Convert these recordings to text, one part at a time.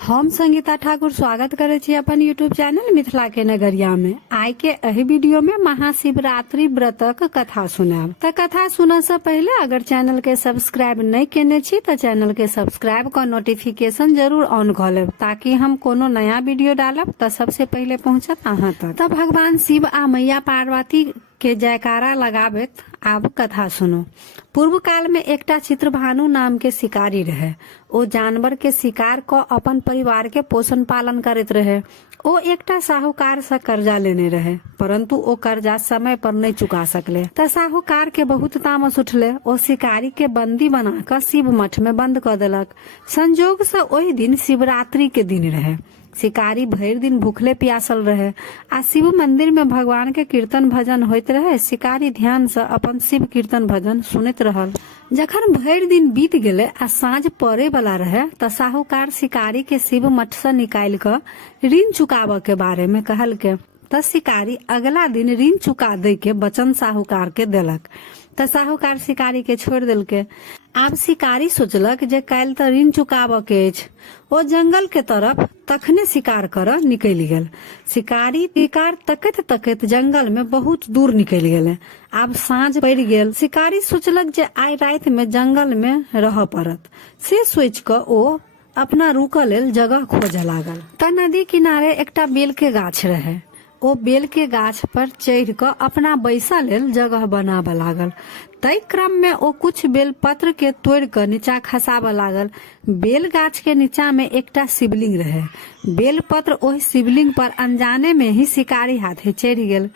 हम संगीता ठाकुर स्वागत करे छी अपन यूट्यूब चैनल मिथिला के नगरिया में। आइ के एहि वीडियो में महाशिवरात्रि व्रतक कथा सुनाब। त कथा सुनने से पहले अगर चैनल के सब्सक्राइब नहीं केने छी त चैनल के सब्सक्राइब कर नोटिफिकेशन जरूर ऑन कर लेब ताकि हम कोनो नया वीडियो डालब त सबसे पहले पहुंचत अहां तक। त भगवान शिव आ मैया पार्वती के जयकारा लगाबैत आब कथा सुनो। पूर्व काल में एकटा चित्रभानु नाम के शिकारी रहे। ओ जानवर के शिकार क अपन परिवार के पोषण पालन करैत रहे। ओ एकटा साहूकार से कर्जा लेने रहे, परंतु ओ कर्जा समय पर नहीं चुका सकले। त साहूकार के बहुत तामस उठले। ओ शिकारी के बंदी बनाकर शिव मठ में बंद कर देलक। संजोग से ओहि दिन शिवरात्रि के दिन रहे। शिकारी भर दिन भूखले प्यासल रहे आ शिव मंदिर में भगवान के कीर्तन भजन होइत रहे। शिकारी ध्यान से अपन शिव कीर्तन भजन सुनैत रहल। जखन भर दिन बीत गेले आ साँझ पड़े वाला रहे त साहूकार शिकारी के शिव मठ से निकाल कर ऋण चुकाव के बारे में कहलके। त शिकारी अगला दिन ऋण चुका दे के वचन साहूकार के देलक। त साहूकार शिकारी के छोड़ दिलके। आब शिकारी सोचलक जे काल्हि त ऋण चुकाव के अछि। ओ जंगल के तरफ तखने शिकार कर निकल गेल। शिकारी शिकार तकैत तकैत जंगल में बहुत दूर निकल गेले। आब साँझ पड़ गेल। शिकारी सोचलक जे आइ रात में जंगल में रह पड़त। से सोच क ओ अपना रुकऽ लेल जगह खोजऽ लागल। त नदी किनारे एकटा बेल के गाछ रहे। ओ बेल के गाछ पर चढ़ क अपना बैसा लेल जगह बनाबऽ लागल। तय क्रम में ओ कुछ बेल पत्र के तोड़ क नीचा खसाबऽ लागल। बेल गाछ के नीचा में एकटा शिवलिंग रहे। बेल पत्र ओहि शिवलिंग पर अनजाने में ही शिकारी हाथे चढ़ गेल।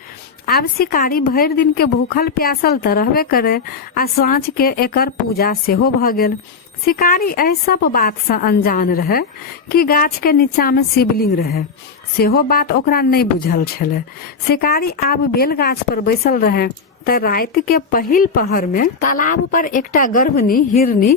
आब शिकारी भर दिन के भूखल प्यासल त रहबे करे आ साँझ के एकर पूजा सेहो भ गेल। शिकारी एहि सब बात से अनजान रहे कि गाछ के नीचा में शिवलिंग रहे। सेहो बात ओकरा नहीं बुझल छले। शिकारी आब बेल गाछ पर बैसल रहे त रात के पहिल पहर में तालाब पर एकटा गर्भनी हिरनी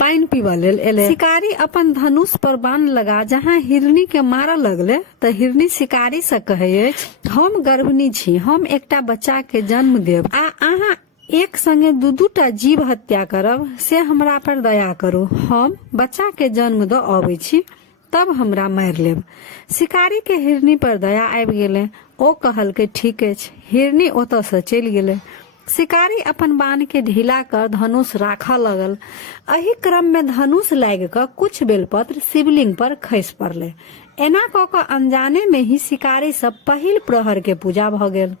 पानी पीबऽ लेल एले। शिकारी अपन धनुष पर बाण लगा जहाँ हिरनी के मारऽ लगले त हिरनी शिकारी से कहे अछि, हम गर्भनी छी, हम एकटा बच्चा के जन्म देब आ अहाँ एक संगे दू दूटा जीव हत्या करब, से हमरा पर दया करू। हम बच्चा के जन्म द आबै छी, तब हमरा मार लेब। शिकारी के हिरनी पर दया आबि गेले। ओ कहलकै ठीक अछि। हिरनी ओतऽ से चलि गेले। शिकारी अपन बाण के ढीला कर धनुष राखऽ लगल। एहि क्रम में धनुष लाग क कुछ बेलपत्र शिवलिंग पर खसि पड़ले। एना क क अनजाने में ही शिकारी सब पहिल प्रहर के पूजा भ गेल।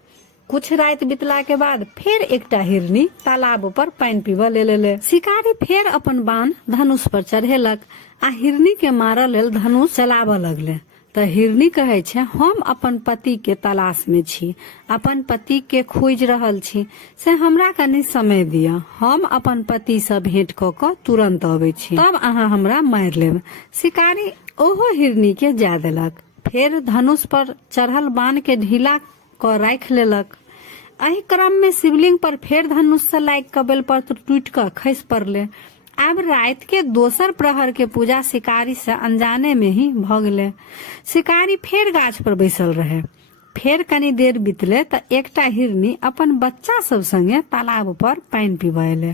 कुछ रात बितला के बाद फिर एकटा हिरनी तालाब पर पानी पीबऽ लेल एले। शिकारी फिर अपन बाण धनुष पर चढ़ेलक आ हिरनी के मारऽ लेल धनुष चलाबऽ लगले। त हिरनी कहे छै, हम अपन पति के तलाश में छी, अपन पति के खोज रहल छी, से हमरा कनी समय दिअ। हम अपन पति से भेंट क क तुरंत अबै छी, तब अहाँ हमरा मार लेब। शिकारी ओहो हिरनी के जाय देलक। फिर धनुष पर चढ़ल बाण के ढीला क राख लेलक। एहि क्रम में शिवलिंग पर फेर धनुष से लाग क बेलपत्र टूट क खसि पड़ले। आब रात के दोसर प्रहर के पूजा शिकारी से अनजाने में ही भ गेले। शिकारी फेर गाछ पर बैसल रहे। फेर कनी देर बीतले त एकटा हिरनी अपन बच्चा सब संगे तालाब पर पानी पीबऽ एले।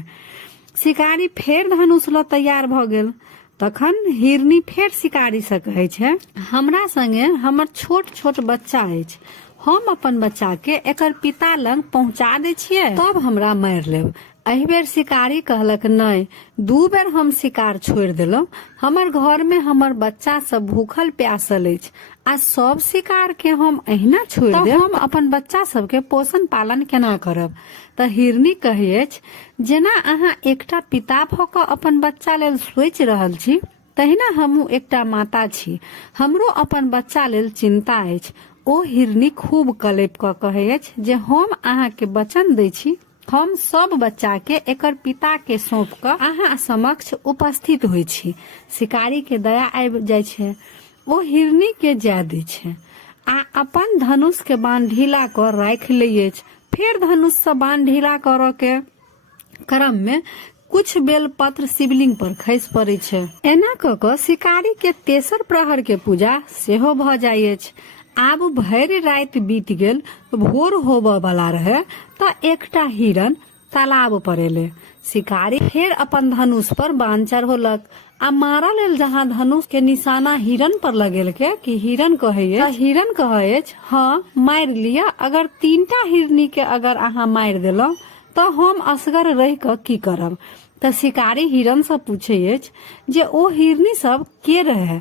शिकारी फेर धनुष ल तैयार भ गेल। तखन हिरनी फेर शिकारी से कहे छै, हमरा संगे हमर छोट छोट बच्चा अछि, हम अपन बच्चा के एकर पिता लग पहुंचा दै छियै, तब हमरा मार लेब। एहि बेर शिकारी कहलक, नहीं, दू बेर हम शिकार छोड़ देलहुं। हमर घर में हमर बच्चा सब भूखल प्यासल अछि आ सब शिकार के हम अहिना छोड़ देब, हम अपन बच्चा सब के पोषण पालन केना करब। त हिरनी कहे अछि, जेना अहाँ एकटा पिता भ क अपन बच्चा लेल सोचि रहल छी, तहिना हमहूँ एकटा माता छी, हमरो अपन बच्चा लेल चिंता अछि। ओ हिरनी खूब कलेप क कहे अछि जे हम अहाँ के वचन दै छी, हम सब बच्चा के एकर पिता के सौंप क अहाँ समक्ष उपस्थित होइ छी। शिकारी के दया आबि जाय छै। ओ हिरनी के जाय दै छै आ अपन धनुष के बाण ढीला क राख लै अछि। फिर धनुष से बाण ढीला करऽ के क्रम में कुछ बेल पत्र शिवलिंग पर खसि पड़े छै। एना क क शिकारी के तेसर प्रहर के पूजा सेहो भ जाय अछि। आब भर रात बीत गेल। भोर होबऽ वाला रहे त एकटा हिरन तालाब पर एले। शिकारी फेर अपन धनुष पर बाण चढ़ौलक आ मारा लेल जहाँ धनुष के निशाना हिरन पर लगेल के कि हिरन कहे हाँ मार लिया, अगर 3टा हिरनी के अगर अहाँ मार दिलो तो हम असगर रह के की करब। तो शिकारी हिरन से पूछे जे ओ हिरनी सब के रहे।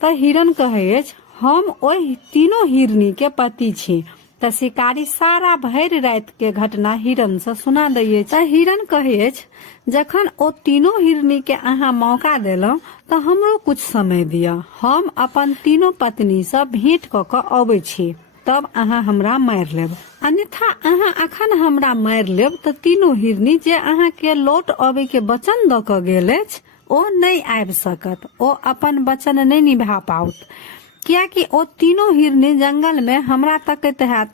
तो हिरन कहे हम ओहि तीनों हिरनी के पति छी। तो शिकारी सारा भर रात के घटना हिरन से सुना दिए। तो हिरन कहे जखन ओ तीनों हिरनी के अहाँ मौका देलो तो हमरो कुछ समय दिया, हम अपन तीनों पत्नी से भेंट क के अबै छी, तब अहाँ हमरा मार लेब, अन्यथा अहाँ अखन हमरा मार लेब तो तीनों हिरनी जे अहाँ के लौट अबे के वचन द के गेल अछि ओ नहीं आबि सकत, ओ अपन वचन नहीं निभा पाउत, कियाकि ओ तीनों हिरनी जंगल में हमरा तकैत हैत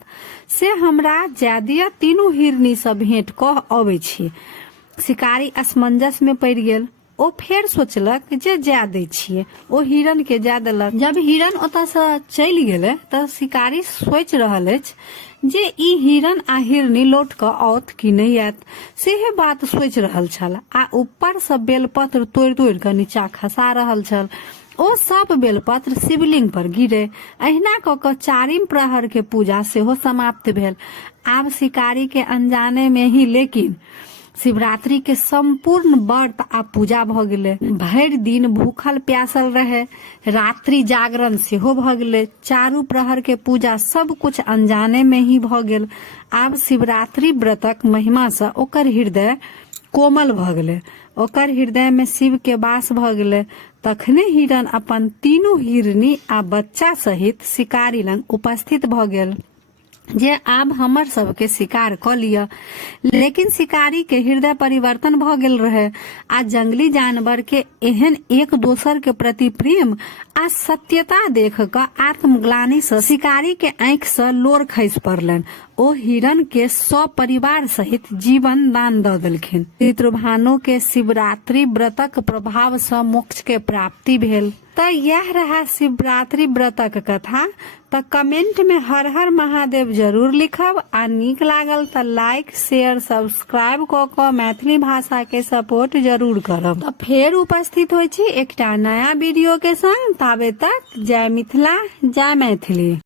से हमरा जा दिया, तीनों हिरनी से भेंट क अबै छी। शिकारी असमंजस में पड़ गेल। ओ फेर सोचलक जे जा दै छियै, ओ हिरन के जा देलक। जब हिरन ओतऽ से चलि गेलै तऽ शिकारी सोचि रहल अछि जे ई हिरन आ हिरनी लौट कऽ आओत कि नहीं आयत, सेहे बात सोचि रहल छल आ ऊपर से बेलपत्र तोड़ि तोड़ि कऽ नीचा खसा रहल छल। ओ सब बेलपत्र शिवलिंग पर गिरे। अहिना कऽ कऽ 4म प्रहर के पूजा सेहो समाप्त भेल। आब शिकारी के अनजाने में ही लेकिन शिवरात्रि के संपूर्ण व्रत आ पूजा भ गेले। भरि दिन भूखल प्यासल रहे, रात्रि जागरण सेहो भ गेले, 4 प्रहर के पूजा सब कुछ अनजाने में ही भ गेल। आब शिवरात्रि व्रतक महिमा से ओकर हृदय कोमल भ गेले, ओकर हृदय में शिव के वास भ गेले। तखने हिरन अपन तीनों हिरनी आ बच्चा सहित शिकारी लंग उपस्थित भ गेल जे आब हमर सबके शिकार क लिया। लेकिन शिकारी के हृदय परिवर्तन भ गेल रहे आ जंगली जानवर के एहन एक दोसर के प्रति प्रेम आ सत्यता देख क आत्मग्लानि से शिकारी के आंखि से लोर खसि पड़लनि। ओ हिरन के सपरिवार सहित जीवन दान द देलखिन। पितृभानु के शिवरात्रि व्रतक प्रभाव से मोक्ष के प्राप्ति भेल। तो यह रहा शिवरात्रि व्रतक कथा। तो कमेंट में हर हर महादेव जरूर लिखब आ नीक लागल तो लाइक शेयर सब्सक्राइब क के मैथिली भाषा के सपोर्ट जरूर करब। तो फेर उपस्थित होय छी एकटा नया वीडियो के संग। ताबे तक जय मिथिला जय मैथिली।